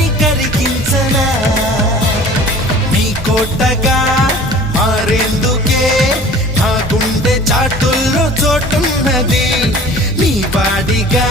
గుండెని కరిగించనా నీ కోటగా మారేందుకే నా గుండె చాటుల్లో చోటున్నది నీ వాడిగా